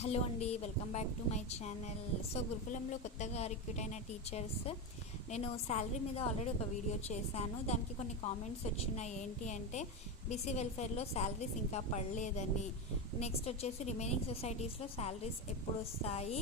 Hello అండి welcome back to my channel. So గురుకులంలో కొత్తగా రిక్రూట్ అయిన టీచర్స్ నేను శాలరీ మీద ఆల్రెడీ ఒక వీడియో చేశాను. దానికి కొన్ని కామెంట్స్ వచ్చినాయి. ఏంటి అంటే బీసీ వెల్ఫేర్లో శాలరీస్ ఇంకా పడలేదని. నెక్స్ట్ వచ్చేసి రిమైనింగ్ సొసైటీస్లో శాలరీస్ ఎప్పుడు వస్తాయి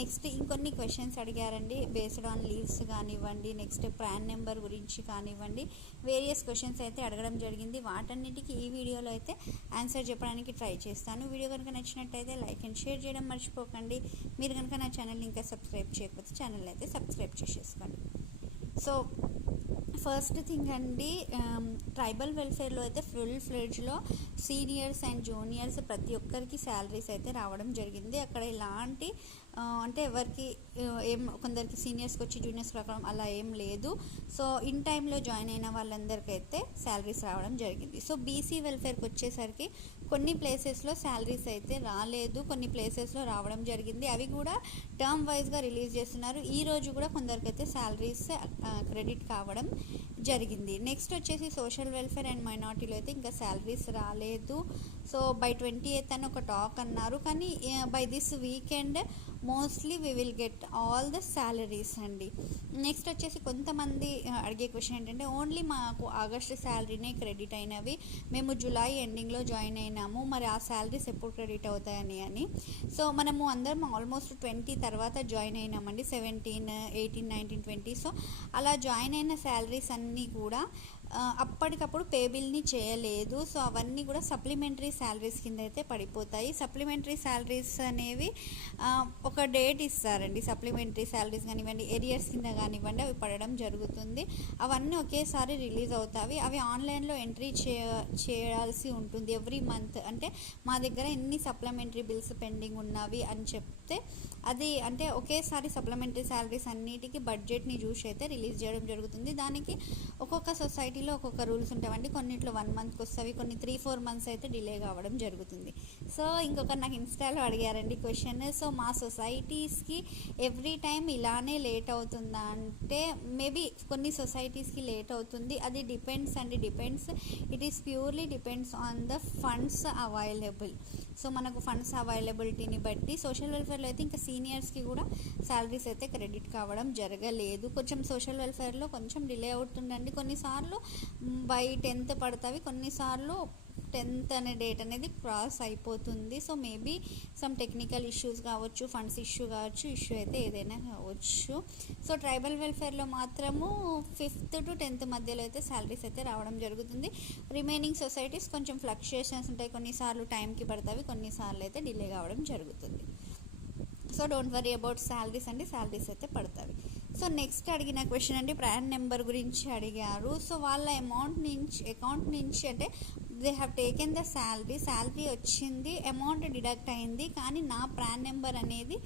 నెక్స్ట్ ఇంకొన్ని క్వశ్చన్స్ అడిగారండి. బేస్డ్ ఆన్ లీవ్స్ కానివ్వండి నెక్స్ట్ ప్రాన్ నెంబర్ గురించి కానివ్వండి వేరియస్ క్వశ్చన్స్ అయితే అడగడం జరిగింది. వాటన్నిటికీ ఈ వీడియోలో అయితే ఆన్సర్ చెప్పడానికి ట్రై చేస్తాను. వీడియో కనుక నచ్చినట్టయితే లైక్ అండ్ షేర్ చేయడం మర్చిపోకండి. మీరు కనుక నా ఛానల్ ఇంకా సబ్స్క్రైబ్ చేయకపోతే ఛానల్ అయితే సబ్స్క్రైబ్ చేసేసుకోండి. సో ఫస్ట్ థింగ్ అండి ట్రైబల్ వెల్ఫేర్లో అయితే ఫుల్ ఫ్లెడ్జ్లో సీనియర్స్ అండ్ జూనియర్స్ ప్రతి ఒక్కరికి శాలరీస్ అయితే రావడం జరిగింది. అక్కడ ఎలాంటి అంటే ఎవరికి ఏం కొందరికి సీనియర్స్కి వచ్చి జూనియర్స్ రావడం అలా ఏం లేదు. సో ఇన్ టైంలో జాయిన్ అయిన వాళ్ళందరికీ అయితే శాలరీస్ రావడం జరిగింది. సో బీసీ వెల్ఫేర్కి వచ్చేసరికి కొన్ని ప్లేసెస్లో శాలరీస్ అయితే రాలేదు కొన్ని ప్లేసెస్లో రావడం జరిగింది. అవి కూడా టర్మ్ వైజ్గా రిలీజ్ చేస్తున్నారు. ఈ రోజు కూడా కొందరికైతే శాలరీస్ క్రెడిట్ కావడం జరిగింది. నెక్స్ట్ వచ్చేసి సోషల్ వెల్ఫేర్ అండ్ మైనార్టీలో అయితే ఇంకా శాలరీస్ రాలేదు. సో బై ట్వంటీ ఎయిత్ అని ఒక టాక్ అన్నారు. కానీ by this weekend mostly we will get all the salaries అండి. నెక్స్ట్ వచ్చేసి కొంతమంది అడిగే క్వశ్చన్ ఏంటంటే ఓన్లీ మాకు ఆగస్టు శాలరీనే క్రెడిట్ అయినవి. మేము జూలై ఎండింగ్లో జాయిన్ అయిన అయినాము మరి ఆ శాలరీస్ ఎప్పుడు క్రెడిట్ అవుతాయని అని. సో మనము అందరం ఆల్మోస్ట్ ట్వంటీ తర్వాత join అయినామండి. Seventeen eighteen nineteen twenty. So అలా జాయిన్ అయిన శాలరీస్ అన్నీ కూడా అప్పటికప్పుడు పే బిల్ని చేయలేదు. సో అవన్నీ కూడా సప్లిమెంటరీ శాలరీస్ కింద అయితే పడిపోతాయి. సప్లిమెంటరీ శాలరీస్ అనేవి ఒక డేట్ ఇస్తారండి. సప్లిమెంటరీ శాలరీస్ కానివ్వండి ఏరియర్స్ కింద కానివ్వండి అవి పడడం జరుగుతుంది. అవన్నీ ఒకేసారి రిలీజ్ అవుతాయి. అవి ఆన్లైన్లో ఎంట్రీ చే చేయాల్సి ఉంటుంది. ఎవ్రీ మంత్ అంటే మా దగ్గర ఎన్ని సప్లిమెంటరీ బిల్స్ పెండింగ్ ఉన్నవి అని చెప్తే అది అంటే ఒకేసారి సప్లిమెంటరీ శాలరీస్ అన్నిటికీ బడ్జెట్ని చూసి అయితే రిలీజ్ చేయడం జరుగుతుంది. దానికి ఒక్కొక్క సొసైటీ సొసైటీలో ఒక్కొక్క రూల్స్ ఉంటాయండి. కొన్నిట్లో వన్ మంత్కి వస్తాయి కొన్ని త్రీ ఫోర్ మంత్స్ అయితే డిలే కావడం జరుగుతుంది. సో ఇంకొక నాకు ఇన్స్టాలో అడిగారండి క్వశ్చన్. సో మా సొసైటీస్కి ఎవ్రీ టైం ఇలానే లేట్ అవుతుందా అంటే మేబీ కొన్ని సొసైటీస్కి లేట్ అవుతుంది. అది డిపెండ్స్ అండి. Depends it is purely depends on the funds available. So మనకు ఫండ్స్ అవైలబిలిటీని బట్టి సోషల్ వెల్ఫేర్లో అయితే ఇంకా సీనియర్స్కి కూడా శాలరీస్ అయితే క్రెడిట్ కావడం జరగలేదు. కొంచెం సోషల్ వెల్ఫేర్లో కొంచెం డిలే అవుతుందండి. కొన్నిసార్లు బై టెన్త్ పడతావి. కొన్నిసార్లు టెన్త్ అనే డేట్ అనేది క్రాస్ అయిపోతుంది. So maybe some technical issues కావచ్చు ఫండ్స్ ఇష్యూ కావచ్చు ఇష్యూ అయితే ఏదైనా కావచ్చు. సో ట్రైబల్ వెల్ఫేర్లో మాత్రము ఫిఫ్త్ టు టెన్త్ మధ్యలో అయితే శాలరీస్ అయితే రావడం జరుగుతుంది. రిమైనింగ్ సొసైటీస్ కొంచెం ఫ్లక్చుయేషన్స్ ఉంటాయి. కొన్నిసార్లు టైంకి పడతావి కొన్నిసార్లు అయితే డిలే కావడం జరుగుతుంది. So don't worry about salaries అండి. శాలరీస్ అయితే పడతాయి సో నెక్స్ట్ అడిగిన క్వశ్చన్ అండి ప్రాన్ నెంబర్ గురించి అడిగారు. సో వాళ్ళ అమౌంట్ నుంచి అకౌంట్ నుంచి అంటే they have taken the salary salary వచ్చింది అమౌంట్ డిడక్ట్ అయింది కానీ నా ప్రాన్ నెంబర్ అనేది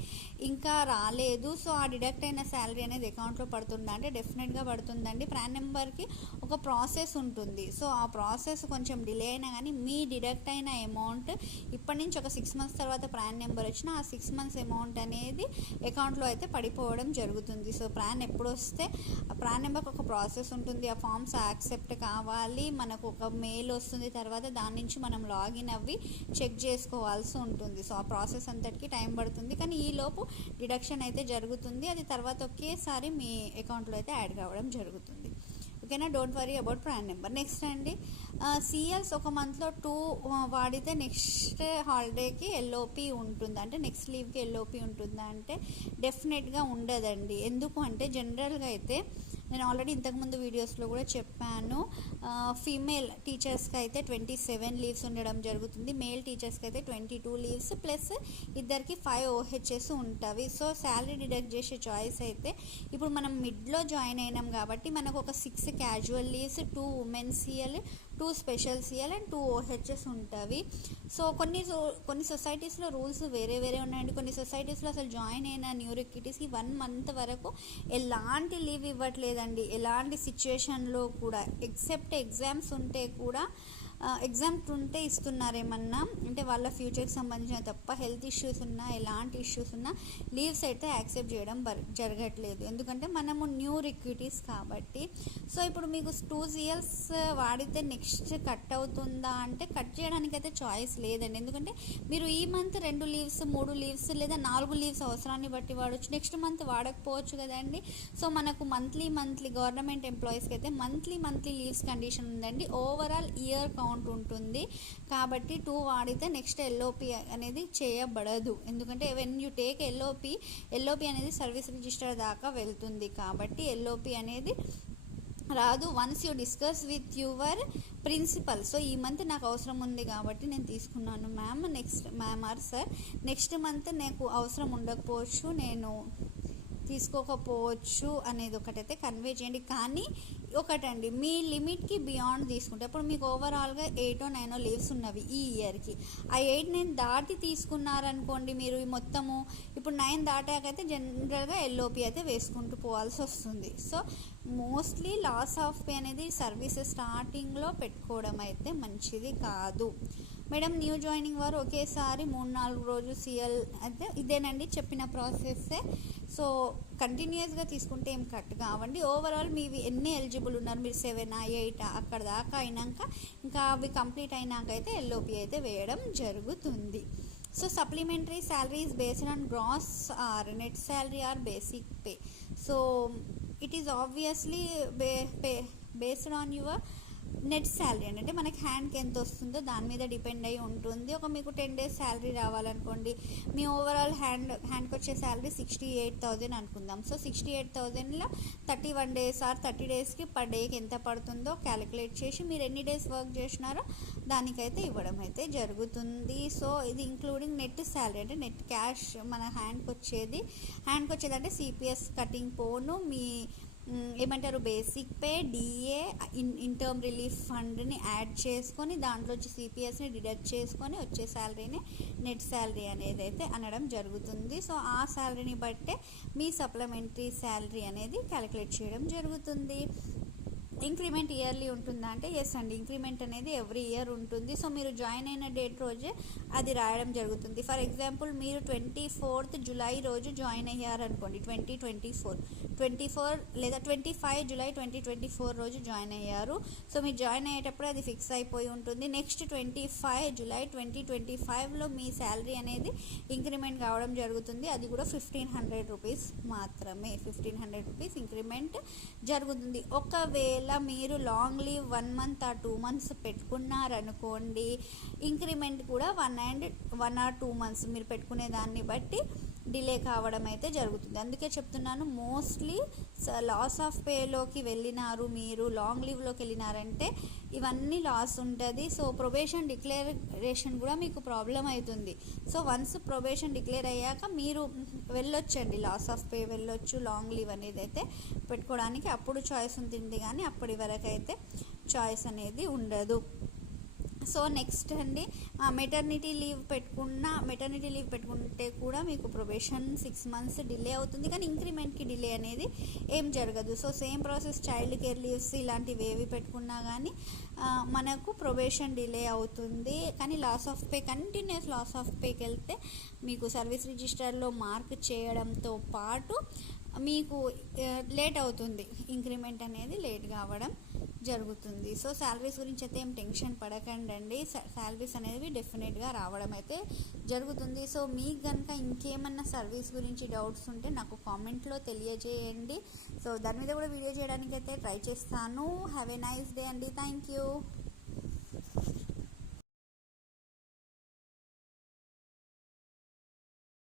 ఇంకా రాలేదు. సో ఆ డిడక్ట్ అయిన శాలరీ అనేది అకౌంట్లో పడుతుందా అంటే డెఫినెట్గా పడుతుందండి. ప్రాన్ నెంబర్కి ఒక ప్రాసెస్ ఉంటుంది. సో ఆ ప్రాసెస్ కొంచెం డిలే అయినా కానీ మీ డిడక్ట్ అయిన అమౌంట్ ఇప్పటి నుంచి ఒక సిక్స్ మంత్స్ తర్వాత ప్రాన్ నెంబర్ వచ్చిన ఆ సిక్స్ మంత్స్ అమౌంట్ అనేది అకౌంట్లో అయితే పడిపోవడం జరుగుతుంది. సో ప్రాన్ ఎప్పుడు వస్తే ఆ ప్రాన్ నెంబర్కి ఒక ప్రాసెస్ ఉంటుంది. ఆ ఫామ్స్ యాక్సెప్ట్ కావాలి. మనకు ఒక మెయిల్ వస్తుంది. తర్వాత తర్వాత దాని నుంచి మనం లాగిన్ అవ్వి చెక్ చేసుకోవాల్సి ఉంటుంది. సో ఆ ప్రాసెస్ అంతటికి టైం పడుతుంది. కానీ ఈ లోపు డిడక్షన్ అయితే జరుగుతుంది. అది తర్వాత ఒకేసారి మీ అకౌంట్లో అయితే యాడ్ కావడం జరుగుతుంది. ఓకేనా? Don't worry about PRAN number. Next అండి సిఎల్స్ ఒక మంత్లో టూ వాడితే నెక్స్ట్ హాలిడేకి ఎల్ఓపి ఉంటుందా? అంటే నెక్స్ట్ లీవ్కి ఎల్ఓపి ఉంటుందా? అంటే డెఫినెట్గా ఉండదండి. ఎందుకు అంటే జనరల్గా అయితే నేను ఆల్రెడీ ఇంతకుముందు వీడియోస్లో కూడా చెప్పాను ఫీమేల్ టీచర్స్కి అయితే ట్వంటీ సెవెన్ లీవ్స్ ఉండడం జరుగుతుంది మేల్ టీచర్స్కి అయితే ట్వంటీ టూ లీవ్స్ ప్లస్ ఇద్దరికి ఫైవ్ ఓహెచ్ఎస్ ఉంటాయి. సో శాలరీ డిడక్ట్ చేసే చాయిస్ అయితే ఇప్పుడు మనం మిడ్లో జాయిన్ అయినాం కాబట్టి మనకు ఒక six casual leaves two women CL two special CL and two OHS ఉంటాయి సో కొన్ని సో- కొన్ని సొసైటీస్లో రూల్స్ వేరే వేరే ఉన్నాయండి. కొన్ని సొసైటీస్లో అసలు జాయిన్ అయిన న్యూ రిక్యూటీస్కి వన్ మంత్ వరకు ఎలాంటి లీవ్ ఇవ్వట్లేదండి. ఎలాంటి సిచ్యువేషన్లో కూడా ఎక్సెప్ట్ ఎగ్జామ్స్ ఉంటే కూడా ఎగ్జామ్ ఉంటే ఇస్తున్నారేమన్నా? అంటే వాళ్ళ ఫ్యూచర్కి సంబంధించిన తప్ప హెల్త్ ఇష్యూస్ ఉన్నా ఎలాంటి ఇష్యూస్ ఉన్నా లీవ్స్ అయితే యాక్సెప్ట్ చేయడం జరగట్లేదు. ఎందుకంటే మనము న్యూ రిక్విటీస్ కాబట్టి. సో ఇప్పుడు మీకు టూ ఇయర్స్ వాడితే నెక్స్ట్ కట్ అవుతుందా అంటే కట్ చేయడానికి అయితే చాయిస్ లేదండి. ఎందుకంటే మీరు ఈ మంత్ రెండు లీవ్స్ మూడు లీవ్స్ లేదా నాలుగు లీవ్స్ అవసరాన్ని బట్టి వాడచ్చు. నెక్స్ట్ మంత్ వాడకపోవచ్చు కదండి. సో మనకు మంత్లీ మంత్లీ గవర్నమెంట్ ఎంప్లాయీస్కి అయితే మంత్లీ మంత్లీ లీవ్స్ కండిషన్ ఉందండి. ఓవరాల్ ఇయర్ కౌంట్ ఉంటుంది. కాబట్టి టూ వాడితే నెక్స్ట్ ఎల్ఓపి అనేది చేయబడదు. ఎందుకంటే when you take LOP LOP అనేది సర్వీస్ రిజిస్టర్ దాకా వెళ్తుంది. కాబట్టి ఎల్ఓపి అనేది రాదు. Once you discuss with your principal so ఈ మంత్ నాకు అవసరం ఉంది కాబట్టి నేను తీసుకున్నాను ma'am next ma'am or sir next month నాకు అవసరం ఉండకపోవచ్చు. నేను తీసుకోకపోవచ్చు అనేది ఒకటైతే కన్వే చేయండి. కానీ ఒకటండి మీ లిమిట్కి బియాండ్ తీసుకుంటే ఇప్పుడు మీకు ఓవరాల్గా ఎయిటో నైనో లీవ్స్ ఉన్నవి ఈ ఇయర్కి. ఆ ఎయిట్ నైన్ దాటి తీసుకున్నారనుకోండి మీరు ఈ మొత్తము ఇప్పుడు నైన్ దాటాకైతే జనరల్గా ఎల్ఓపి అయితే వేసుకుంటూ పోవాల్సి వస్తుంది. So mostly loss of pay అనేది సర్వీస్ స్టార్టింగ్లో పెట్టుకోవడం అయితే మంచిది కాదు. మేడం న్యూ జాయినింగ్ వారు ఒకేసారి మూడు నాలుగు రోజులు సిఎల్ అయితే ఇదేనండి చెప్పిన ప్రాసెస్సే సో కంటిన్యూస్గా తీసుకుంటే ఏం కట్ కావండి. ఓవరాల్ మీవి ఎన్ని ఎలిజిబుల్ ఉన్నారు? మీరు సెవెన్ ఎయిట్ అక్కడ దాకా అయినాక ఇంకా అవి కంప్లీట్ అయినాక అయితే ఎల్ఓపి అయితే వేయడం జరుగుతుంది. So supplementary salary is based on gross or net salary or basic pay so it is obviously be pay based on your net salary అని అంటే మనకి హ్యాండ్కి ఎంత వస్తుందో దాని మీద డిపెండ్ అయి ఉంటుంది. ఒక మీకు టెన్ డేస్ శాలరీ రావాలనుకోండి మీ ఓవరాల్ హ్యాండ్ హ్యాండ్కి వచ్చే శాలరీ సిక్స్టీ ఎయిట్ థౌజండ్ అనుకుందాం. సో సిక్స్టీ ఎయిట్ థౌజండ్లో thirty one days or thirty డేస్కి పర్ డేకి ఎంత పడుతుందో క్యాలిక్యులేట్ చేసి మీరు ఎన్ని డేస్ వర్క్ చేసినారో దానికైతే ఇవ్వడం అయితే జరుగుతుంది. సో ఇది ఇంక్లూడింగ్ నెట్ శాలరీ అంటే నెట్ క్యాష్ మన హ్యాండ్కి వచ్చేది హ్యాండ్కి వచ్చేది అంటే సిపిఎస్ కటింగ్ పోను మీ ఏమంటారు? Basic pay DA in interim relief ఫండ్ని యాడ్ చేసుకొని దాంట్లో వచ్చి సిపిఎస్ని డిడక్ట్ చేసుకొని వచ్చే శాలరీని నెట్ శాలరీ అనేది అయితే అనడం జరుగుతుంది. సో ఆ శాలరీని బట్టే మీ సప్లిమెంటరీ శాలరీ అనేది క్యాలిక్యులేట్ చేయడం జరుగుతుంది. ఇంక్రిమెంట్ ఇయర్లీ ఉంటుందా అంటే ఎస్ అండి. ఇంక్రిమెంట్ అనేది ఎవ్రీ ఇయర్ ఉంటుంది. సో మీరు జాయిన్ అయిన డేట్ రోజే అది రాయడం జరుగుతుంది. ఫర్ ఎగ్జాంపుల్ మీరు ట్వంటీ ఫోర్త్ జులై రోజు join అయ్యారనుకోండి twenty twenty four twenty four లేదా twenty five July twenty twenty four రోజు జాయిన్ అయ్యారు. సో మీరు జాయిన్ అయ్యేటప్పుడు అది ఫిక్స్ అయిపోయి ఉంటుంది. Next twenty five July twenty twenty ఫైవ్లో మీ శాలరీ అనేది ఇంక్రిమెంట్ కావడం జరుగుతుంది. అది కూడా ఫిఫ్టీన్ హండ్రెడ్ రూపీస్ మాత్రమే. ఫిఫ్టీన్ హండ్రెడ్ రూపీస్ ఇంక్రిమెంట్ జరుగుతుంది. ఒకవేళ మీరు లాంగ్ లీవ్ వన్ మంత్ ఆ టూ మంత్స్ పెట్టుకున్నారనుకోండి ఇంక్రిమెంట్ కూడా one and one or two months మీరు పెట్టుకునే దాన్ని బట్టి డిలే కావడం అయితే జరుగుతుంది. అందుకే చెప్తున్నాను మోస్ట్లీ లాస్ ఆఫ్ పేలోకి వెళ్ళినారు మీరు లాంగ్ లీవ్లోకి వెళ్ళినారంటే ఇవన్నీ లాస్ ఉంటుంది. సో ప్రొబేషన్ డిక్లరేషన్ కూడా మీకు ప్రాబ్లం అవుతుంది. సో వన్స్ ప్రొబేషన్ డిక్లేర్ అయ్యాక మీరు వెళ్ళొచ్చండి. లాస్ ఆఫ్ పే వెళ్ళొచ్చు లాంగ్ లీవ్ అనేది అయితే పెట్టుకోవడానికి అప్పుడు చాయిస్ ఉంటుంది కానీ అప్పటి వరకు అయితే చాయిస్ అనేది ఉండదు. సో నెక్స్ట్ అండి మెటర్నిటీ లీవ్ పెట్టుకున్న మెటర్నిటీ లీవ్ పెట్టుకుంటే కూడా మీకు ప్రొబేషన్ సిక్స్ మంత్స్ డిలే అవుతుంది. కానీ ఇంక్రిమెంట్కి డిలే అనేది ఏం జరగదు. So same process child care leaves ఇలాంటివి ఏవి పెట్టుకున్నా కానీ మనకు ప్రొబేషన్ డిలే అవుతుంది. కానీ loss of pay continues loss of పేకి వెళ్తే మీకు సర్వీస్ రిజిస్టర్లో మార్క్ చేయడంతో పాటు మీకు లేట్ అవుతుంది. ఇంక్రిమెంట్ అనేది లేట్ కావడం. జరుగుతుంది. సో శాలరీస్ గురించి అయితే ఏం టెన్షన్ పడకండి అండి శాలరీస్ అనేవి డెఫినెట్గా రావడం అయితే జరుగుతుంది. సో మీకు కనుక ఇంకేమన్నా సర్వీస్ గురించి డౌట్స్ ఉంటే నాకు కామెంట్లో తెలియజేయండి. సో దాని మీద కూడా వీడియో చేయడానికి అయితే ట్రై చేస్తాను. హ్యావ్ ఏ నైస్ డే అండి. Thank you.